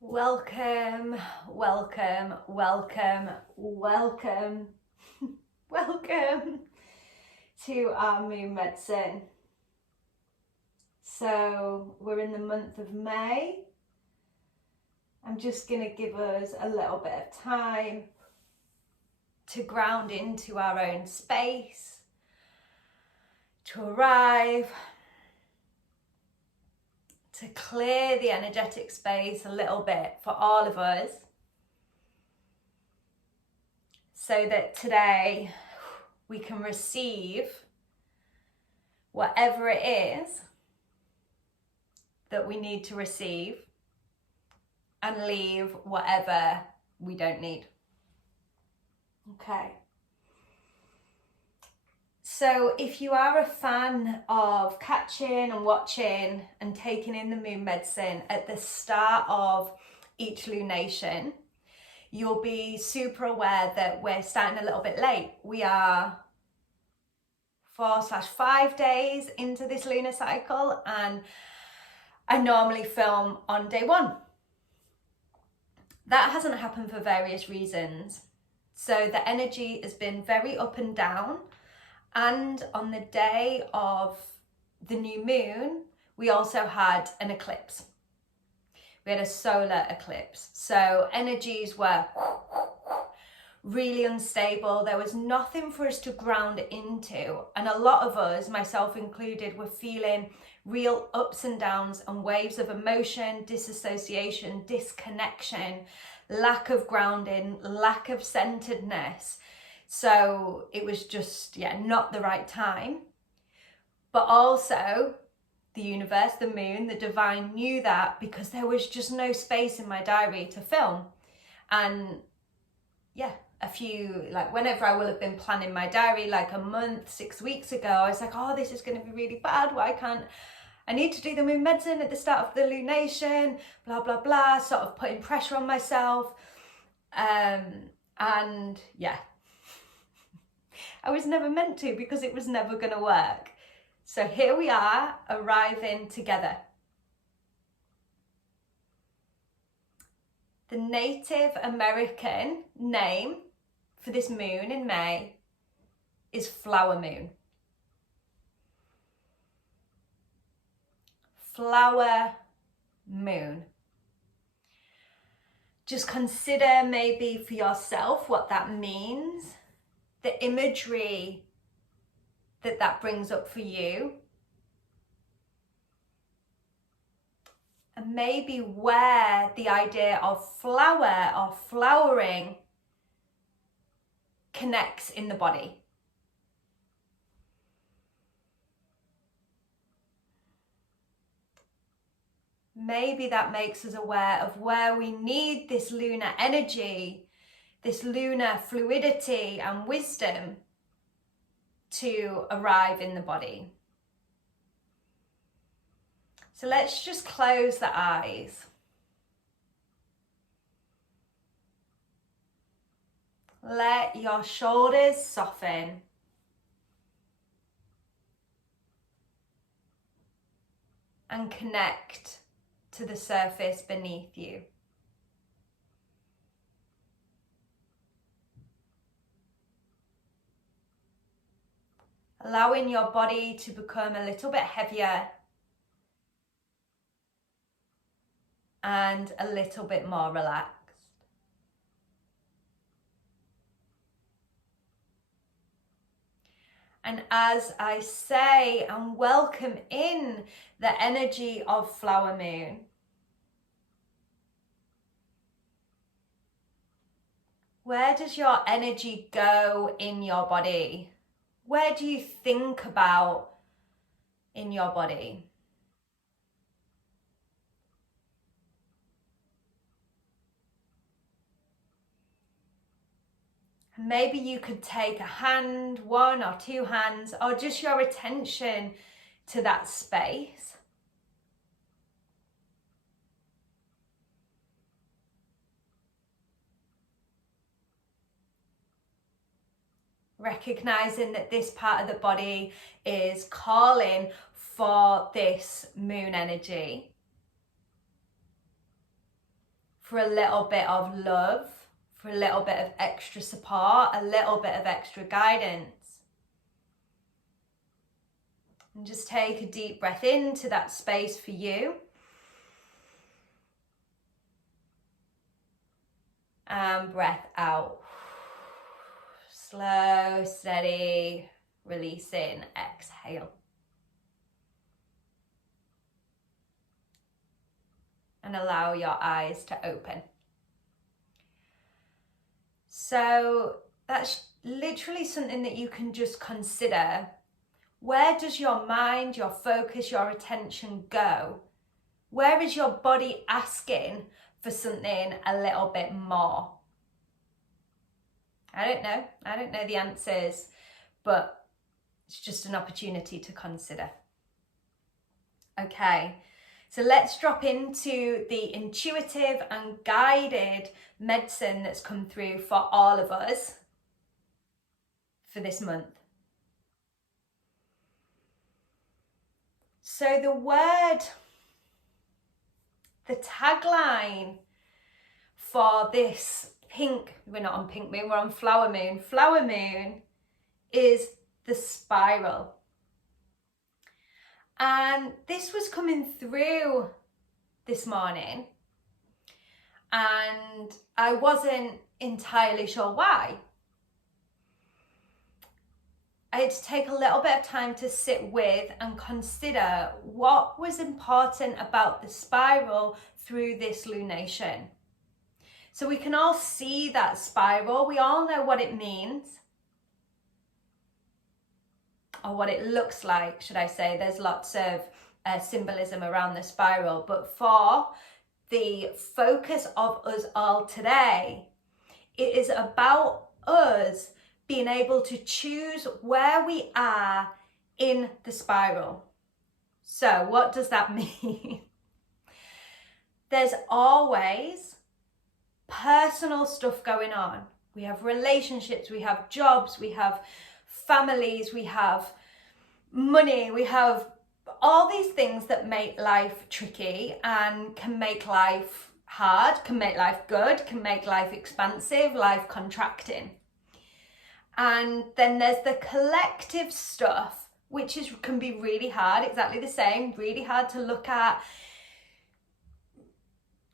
Welcome, welcome, welcome, welcome, welcome to our moon medicine. So we're in the month of May. I'm just going to give us a little bit of time to ground into our own space, to arrive, to clear the energetic space a little bit for all of us, so that today we can receive whatever it is that we need to receive and leave whatever we don't need. Okay. So if you are a fan of catching and watching and taking in the moon medicine at the start of each lunation, you'll be super aware that we're starting a little bit late. We are 4/5 days into this lunar cycle, and I normally film on day 1. That hasn't happened for various reasons. So the energy has been very up and down. And on the day of the new moon, we also had an eclipse. We had a solar eclipse. So energies were really unstable. There was nothing for us to ground into. And a lot of us, myself included, were feeling real ups and downs and waves of emotion, disassociation, disconnection, lack of grounding, lack of centeredness. So it was just, not the right time. But also the universe, the moon, the divine knew that, because there was just no space in my diary to film. And whenever I will have been planning my diary, like a month, 6 weeks ago, I was like, oh, this is going to be really bad. I need to do the moon medicine at the start of the lunation, blah, blah, blah, sort of putting pressure on myself. I was never meant to, because it was never going to work. So here we are, arriving together. The Native American name for this moon in May is flower moon. Flower moon. Just consider maybe for yourself what that means, the imagery that brings up for you, and maybe where the idea of flower or flowering connects in the body. Maybe that makes us aware of where we need this lunar energy, this lunar fluidity and wisdom to arrive in the body. So let's just close the eyes. Let your shoulders soften. And connect to the surface beneath you. Allowing your body to become a little bit heavier and a little bit more relaxed. And as I say and welcome in the energy of flower moon, where does your energy go in your body? Where do you think about in your body? Maybe you could take a hand, 1 or 2 hands, or just your attention to that space. Recognizing that this part of the body is calling for this moon energy. for a little bit of love, for a little bit of extra support, a little bit of extra guidance. And just take a deep breath into that space for you. And breath out. Slow, steady, releasing, exhale. And allow your eyes to open. So that's literally something that you can just consider. Where does your mind, your focus, your attention go? Where is your body asking for something a little bit more? I don't know the answers, but it's just an opportunity to consider. Okay, so let's drop into the intuitive and guided medicine that's come through for all of us for this month. So the tagline for this we're not on pink moon, we're on flower moon is the spiral. And this was coming through this morning and I wasn't entirely sure why. I had to take a little bit of time to sit with and consider what was important about the spiral through this lunation. So we can all see that spiral. We all know what it means, or what it looks like, should I say. There's lots of symbolism around the spiral, but for the focus of us all today, it is about us being able to choose where we are in the spiral. So what does that mean? There's always personal stuff going on. We have relationships, we have jobs, we have families, we have money, we have all these things that make life tricky and can make life hard, can make life good, can make life expansive, life contracting. And then there's the collective stuff, which can be really hard, exactly the same, really hard to look at.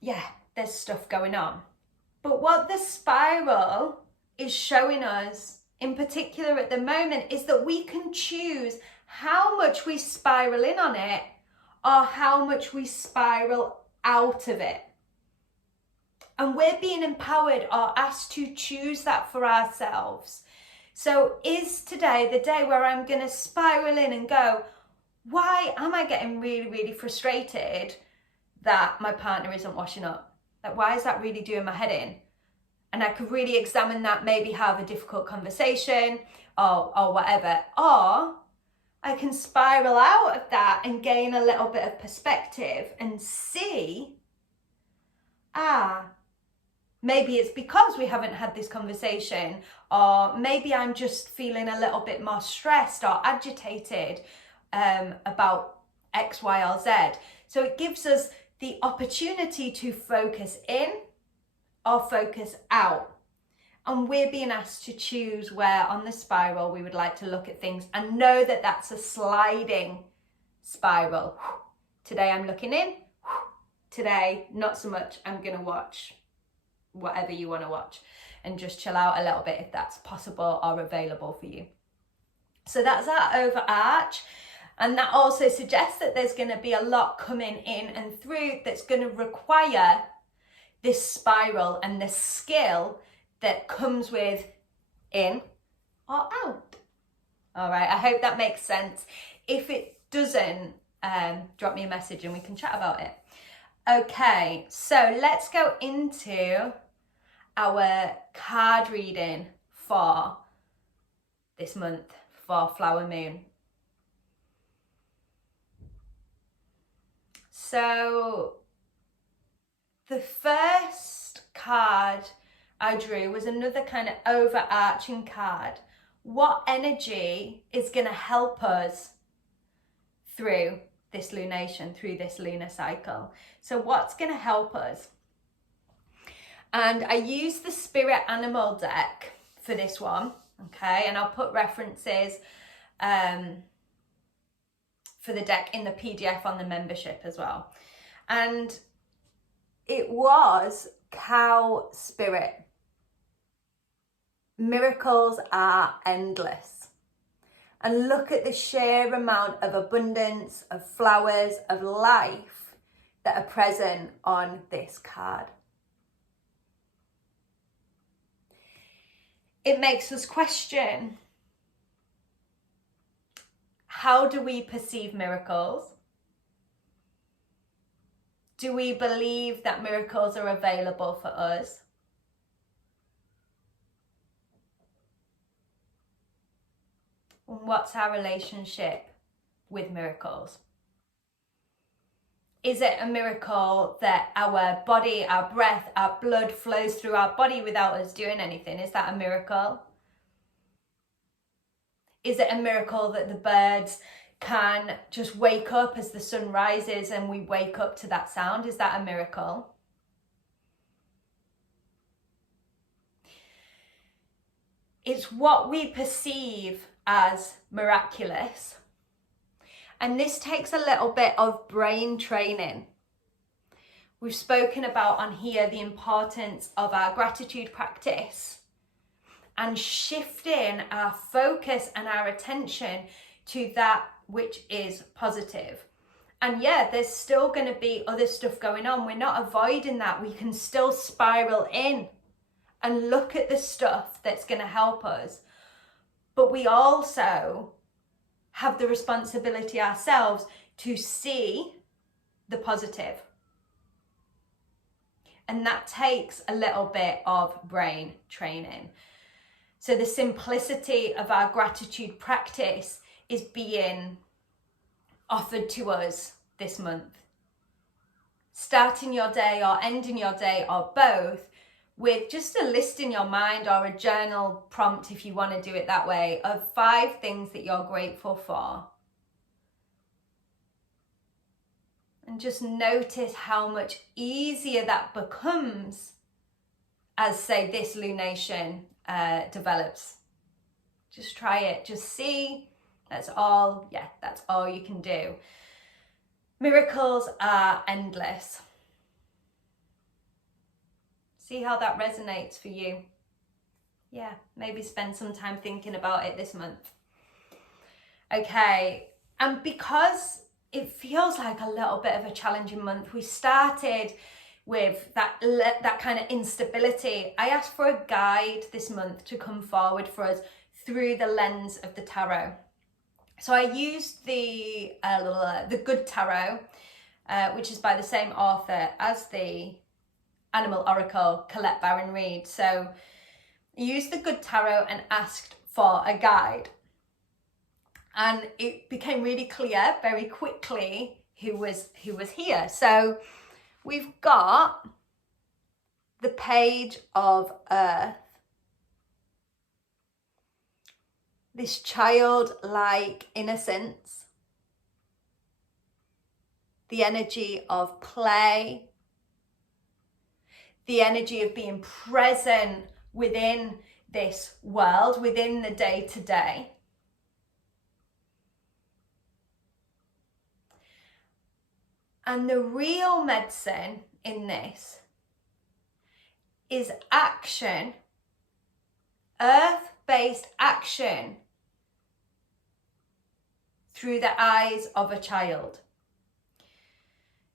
Yeah, there's stuff going on. But what the spiral is showing us, in particular at the moment, is that we can choose how much we spiral in on it or how much we spiral out of it. And we're being empowered or asked to choose that for ourselves. So is today the day where I'm going to spiral in and go, why am I getting really, really frustrated that my partner isn't washing up? Like, why is that really doing my head in? And I could really examine that, maybe have a difficult conversation or whatever. Or I can spiral out of that and gain a little bit of perspective and see, maybe it's because we haven't had this conversation, or maybe I'm just feeling a little bit more stressed or agitated about X, Y, or Z. So it gives us the opportunity to focus in or focus out. And we're being asked to choose where on the spiral we would like to look at things and know that that's a sliding spiral. Today I'm looking in, today not so much, I'm going to watch whatever you want to watch and just chill out a little bit if that's possible or available for you. So that's our overarch. And that also suggests that there's going to be a lot coming in and through that's going to require this spiral and the skill that comes with in or out. All right, I hope that makes sense. If it doesn't, drop me a message and we can chat about it. Okay, so let's go into our card reading for this month for Flower Moon. So the first card I drew was another kind of overarching card. What energy is going to help us through this lunation, through this lunar cycle? So what's going to help us? And I use the Spirit Animal deck for this one, okay? And I'll put references for the deck in the PDF on the membership as well. And it was Cow Spirit. Miracles are endless. And look at the sheer amount of abundance, of flowers, of life that are present on this card. It makes us question, how do we perceive miracles? Do we believe that miracles are available for us? And what's our relationship with miracles? Is it a miracle that our body, our breath, our blood flows through our body without us doing anything? Is that a miracle? Is it a miracle that the birds can just wake up as the sun rises and we wake up to that sound? Is that a miracle? It's what we perceive as miraculous. And this takes a little bit of brain training. We've spoken about on here the importance of our gratitude practice and shifting our focus and our attention to that which is positive. And yeah, there's still going to be other stuff going on. We're not avoiding that. We can still spiral in and look at the stuff that's going to help us. But we also have the responsibility ourselves to see the positive. And that takes a little bit of brain training. So the simplicity of our gratitude practice is being offered to us this month. Starting your day or ending your day or both with just a list in your mind or a journal prompt, if you want to do it that way, of 5 things that you're grateful for. And just notice how much easier that becomes as, say, this lunation develops. Just try it, just see. That's all you can do. Miracles are endless. See how that resonates for you. Yeah, maybe spend some time thinking about it this month. Okay, and because it feels like a little bit of a challenging month, we started with that kind of instability. I asked for a guide this month to come forward for us through the lens of the tarot. So I used the Good Tarot, which is by the same author as the Animal Oracle, Colette Baron-Reid. So I used the Good Tarot and asked for a guide. And it became really clear very quickly who was here. So we've got the Page of Earth. This childlike innocence, the energy of play, the energy of being present within this world, within the day-to-day. And the real medicine in this is action, earth-based action through the eyes of a child.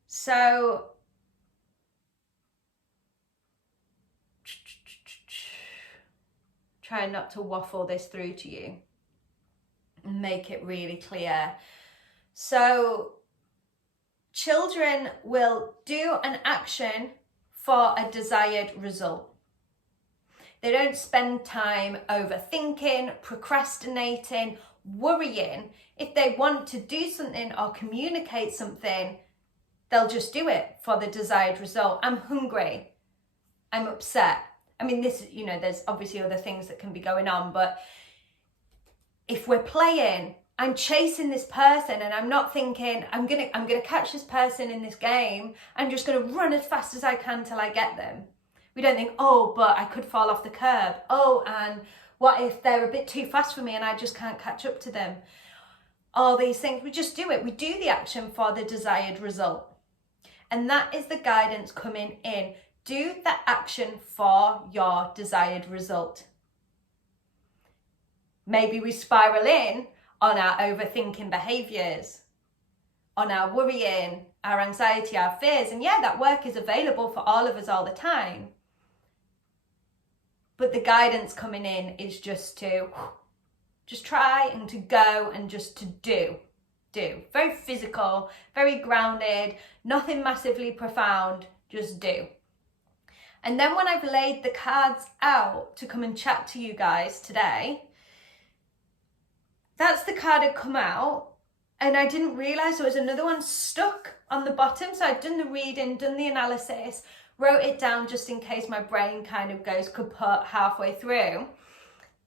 So try not to waffle this through to you and make it really clear. So children will do an action for a desired result. They don't spend time overthinking, procrastinating, worrying. If they want to do something or communicate something, they'll just do it for the desired result. I'm hungry. I'm upset. I mean, there's obviously other things that can be going on, but if we're playing, I'm chasing this person and I'm not thinking, I'm gonna catch this person in this game. I'm just gonna run as fast as I can till I get them. We don't think, oh, but I could fall off the curb. Oh, and what if they're a bit too fast for me and I just can't catch up to them? All these things, we just do it. We do the action for the desired result. And that is the guidance coming in. Do the action for your desired result. Maybe we spiral in on our overthinking behaviours, on our worrying, our anxiety, our fears. And yeah, that work is available for all of us all the time. But the guidance coming in is just to try and to go and just to do. Very physical, very grounded, nothing massively profound, just do. And then when I've laid the cards out to come and chat to you guys today, that's the card had come out and I didn't realise there was another one stuck on the bottom. So I'd done the reading, done the analysis, wrote it down just in case my brain kind of goes kaput halfway through.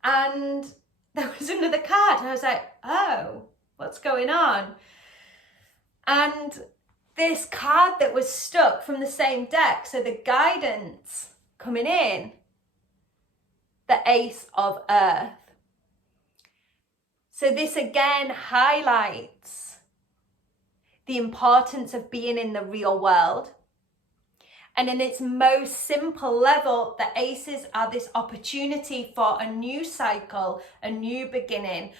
And there was another card and I was like, oh, what's going on? And this card that was stuck from the same deck, so the guidance coming in, the Ace of Earth. So this again highlights the importance of being in the real world. And in its most simple level, the aces are this opportunity for a new cycle, a new beginning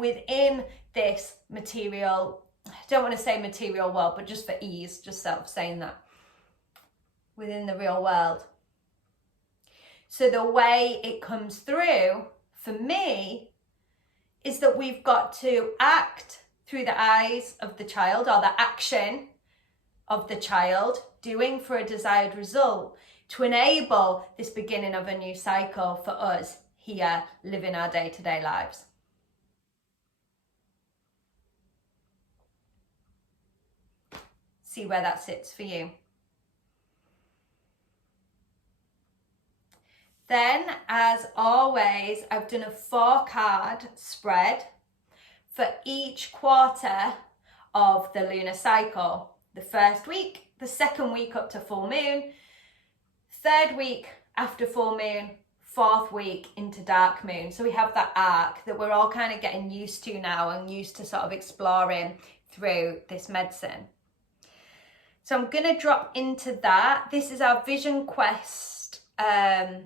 within this material, I don't want to say material world, but just for ease, just saying that, within the real world. So the way it comes through for me is that we've got to act through the eyes of the child, or the action of the child doing for a desired result, to enable this beginning of a new cycle for us here living our day-to-day lives. See where that sits for you. Then, as always, I've done a 4-card spread for each quarter of the lunar cycle. The first week, the second week up to full moon, third week after full moon, fourth week into dark moon. So we have that arc that we're all kind of getting used to now and used to sort of exploring through this medicine. So I'm going to drop into that. This is our Vision Quest Tarot.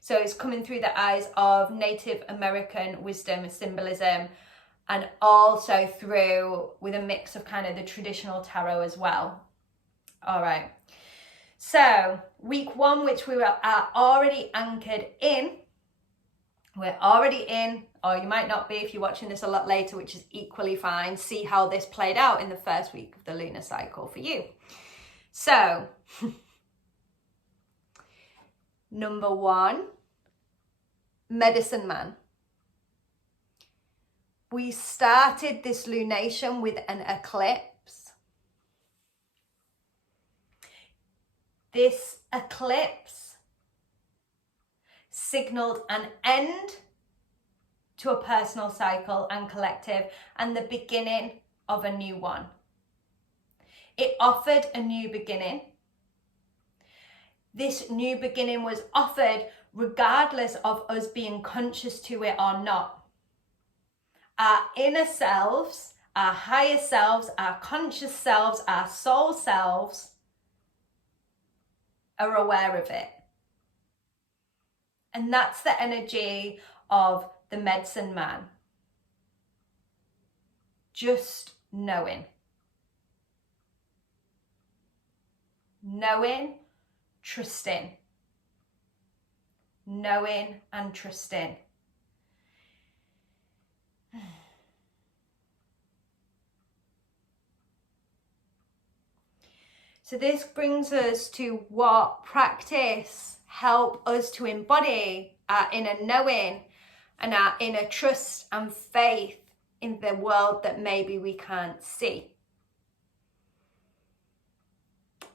So it's coming through the eyes of Native American wisdom and symbolism, and also through with a mix of kind of the traditional tarot as well. All right. So week 1, which we are already anchored in, we're already in, or you might not be if you're watching this a lot later, which is equally fine. See how this played out in the first week of the lunar cycle for you. So, number 1, Medicine Man. We started this lunation with an eclipse. This eclipse signaled an end to a personal cycle and collective, and the beginning of a new one. It offered a new beginning. This new beginning was offered regardless of us being conscious to it or not. Our inner selves, our higher selves, our conscious selves, our soul selves are aware of it. And that's the energy of the Medicine Man. Just knowing. Knowing, trusting. Knowing and trusting. So this brings us to what practice help us to embody our inner knowing and our inner trust and faith in the world that maybe we can't see.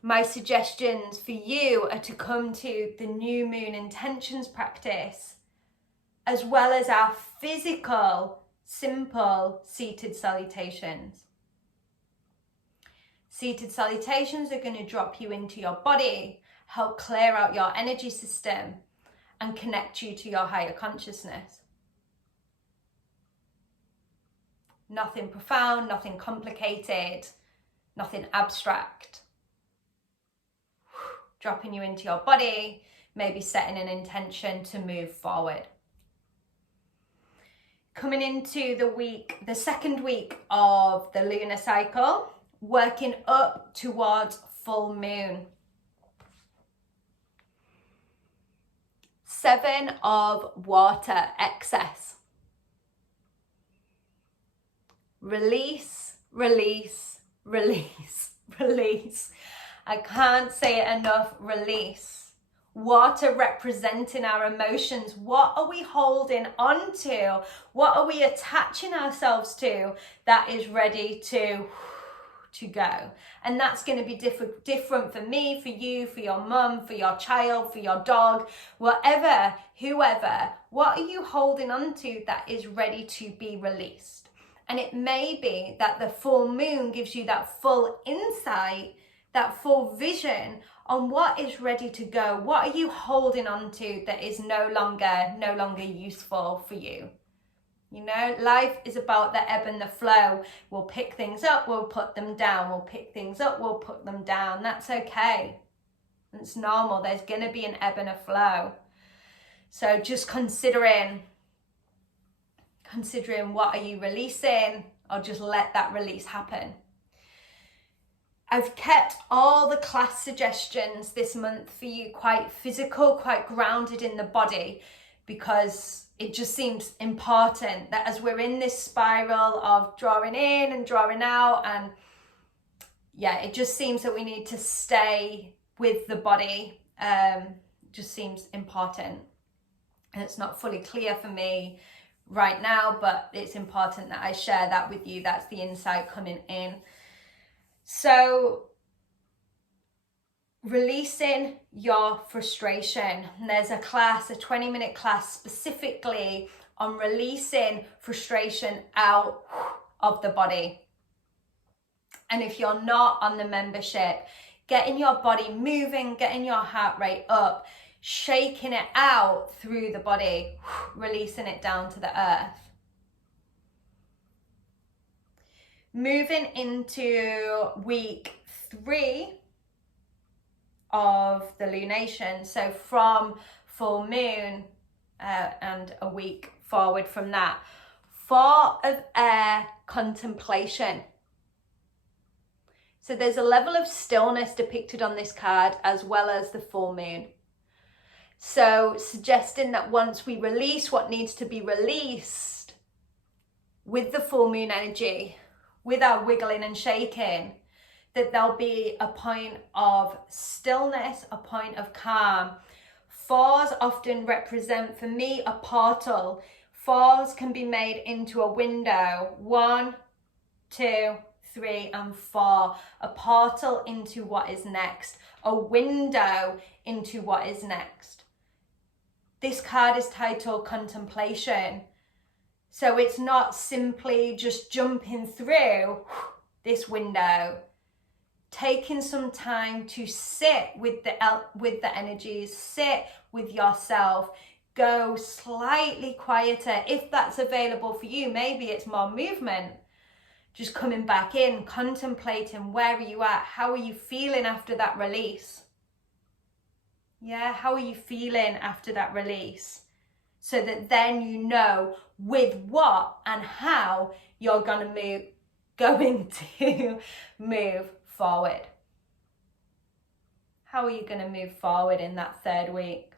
My suggestions for you are to come to the new moon intentions practice, as well as our physical, simple seated salutations. Seated salutations are going to drop you into your body, help clear out your energy system, and connect you to your higher consciousness. Nothing profound, nothing complicated, nothing abstract. Dropping you into your body, maybe setting an intention to move forward. Coming into the second week of the lunar cycle, working up towards full moon. 7 of water, excess. Release, release, release, release. I can't say it enough, release. Water representing our emotions. What are we holding on to? What are we attaching ourselves to that is ready to go? And that's going to be different for me, for you, for your mum, for your child, for your dog, whatever, whoever. What are you holding on to that is ready to be released? And it may be that the full moon gives you that full insight, that full vision on what is ready to go. What are you holding on to that is no longer useful for you? You know, life is about the ebb and the flow. We'll pick things up, we'll put them down. We'll pick things up, we'll put them down. That's okay. It's normal. There's going to be an ebb and a flow. So just considering what are you releasing, or just let that release happen. I've kept all the class suggestions this month for you quite physical, quite grounded in the body, because it just seems important that as we're in this spiral of drawing in and drawing out, and yeah, it just seems that we need to stay with the body. Just seems important. And it's not fully clear for me right now, but it's important that I share that with you. That's the insight coming in. So releasing your frustration. And there's a class, a 20-minute class specifically on releasing frustration out of the body. And if you're not on the membership, getting your body moving, getting your heart rate up, shaking it out through the body, releasing it down to the earth. Moving into week 3 of the lunation, so from full moon and a week forward from that. 4 of air, contemplation. So there's a level of stillness depicted on this card as well as the full moon. So suggesting that once we release what needs to be released with the full moon energy, with our wiggling and shaking, that there'll be a point of stillness, a point of calm. 4s often represent, for me, a portal. 4s can be made into a window. 1, 2, 3, and 4. A portal into what is next. A window into what is next. This card is titled Contemplation. So it's not simply just jumping through this window. Taking some time to sit with the energies, sit with yourself, go slightly quieter if that's available for you. Maybe it's more movement. Just coming back in, contemplating, where are you at? How are you feeling after that release? Yeah, how are you feeling after that release? So that then you know with what and how you're going to move forward. How are you going to move forward in that 3rd week?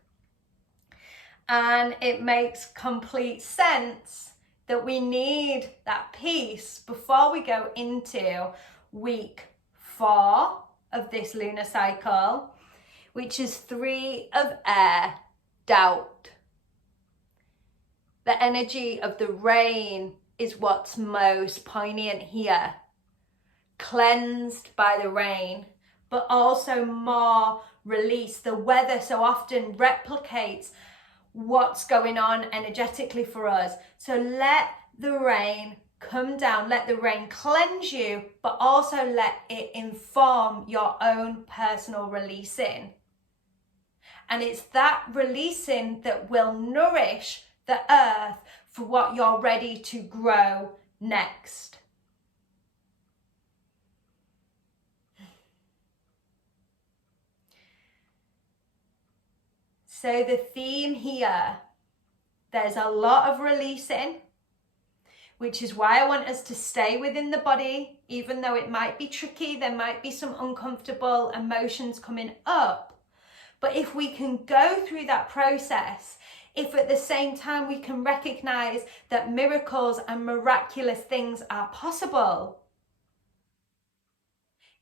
And it makes complete sense that we need that peace before we go into week 4 of this lunar cycle, which is 3 of air, doubt. The energy of the rain is what's most poignant here. Cleansed by the rain, but also more release. The weather so often replicates what's going on energetically for us. So let the rain come down, let the rain cleanse you, but also let it inform your own personal releasing. And it's that releasing that will nourish the earth for what you're ready to grow next. So the theme here, there's a lot of releasing, which is why I want us to stay within the body, even though it might be tricky, there might be some uncomfortable emotions coming up. But if we can go through that process, if at the same time we can recognize that miracles and miraculous things are possible,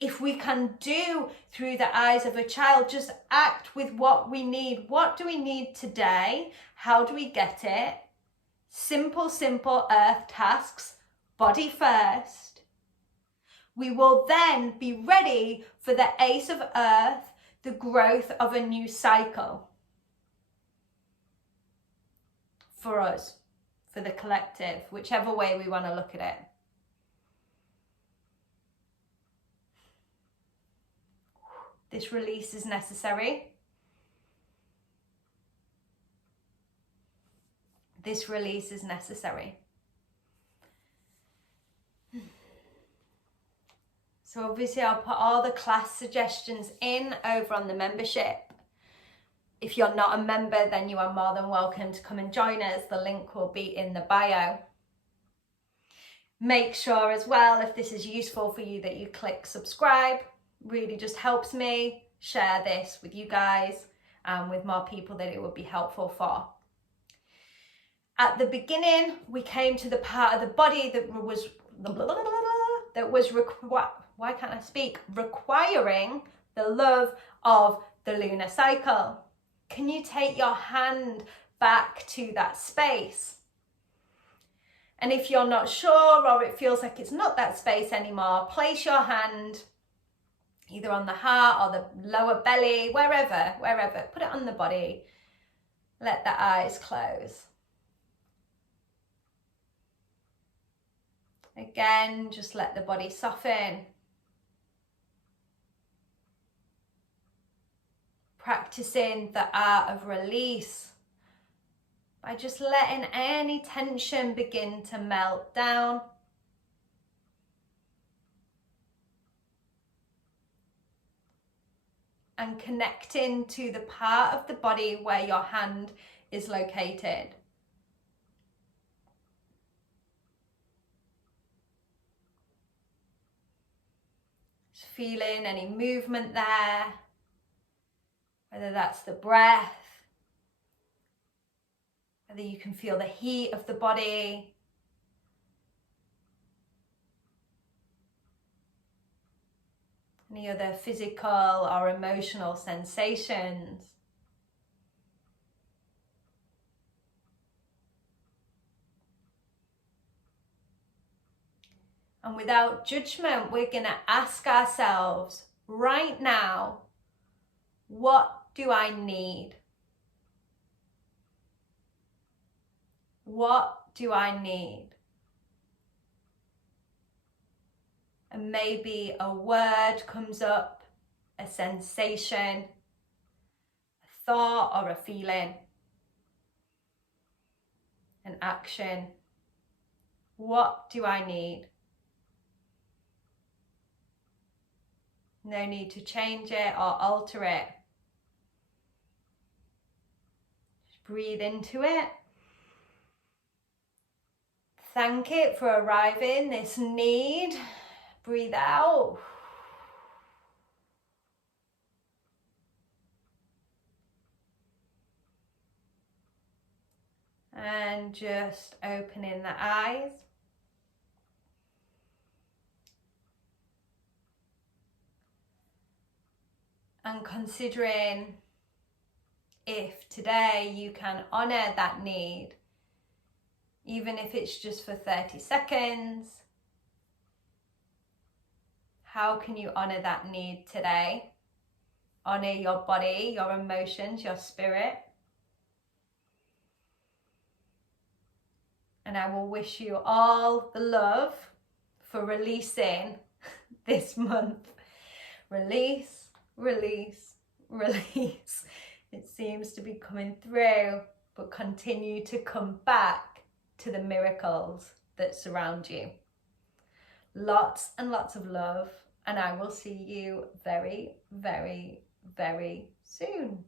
if we can do through the eyes of a child, just act with what we need. What do we need today? How do we get it? Simple earth tasks, body first. We will then be ready for the ace of earth, the growth of a new cycle. For us, for the collective, whichever way we want to look at it. This release is necessary. This release is necessary. So obviously I'll put all the class suggestions in over on the membership. If you're not a member, then you are more than welcome to come and join us. The link will be in the bio. Make sure as well, if this is useful for you, that you click subscribe. Really just helps me share this with you guys and with more people that it would be helpful for. At the beginning, we came to the part of the body that was requiring the love of the lunar cycle. Can you take your hand back to that space? And if you're not sure, or it feels like it's not that space anymore, place your hand either on the heart or the lower belly, wherever, put it on the body. Let the eyes close. Again, just let the body soften. Practicing the art of release by just letting any tension begin to melt down. And connecting to the part of the body where your hand is located. Just feeling any movement there, whether that's the breath, whether you can feel the heat of the body. Any other physical or emotional sensations. And without judgment, we're going to ask ourselves right now, what do I need? What do I need? And maybe a word comes up, a sensation, a thought or a feeling, an action. What do I need? No need to change it or alter it. Just breathe into it. Thank it for arriving, this need. Breathe out. And just opening the eyes. And considering if today you can honor that need, even if it's just for 30 seconds. How can you honor that need today? Honor your body, your emotions, your spirit. And I will wish you all the love for releasing this month. Release, release, release. It seems to be coming through, but continue to come back to the miracles that surround you. Lots and lots of love, and I will see you very, very, very soon.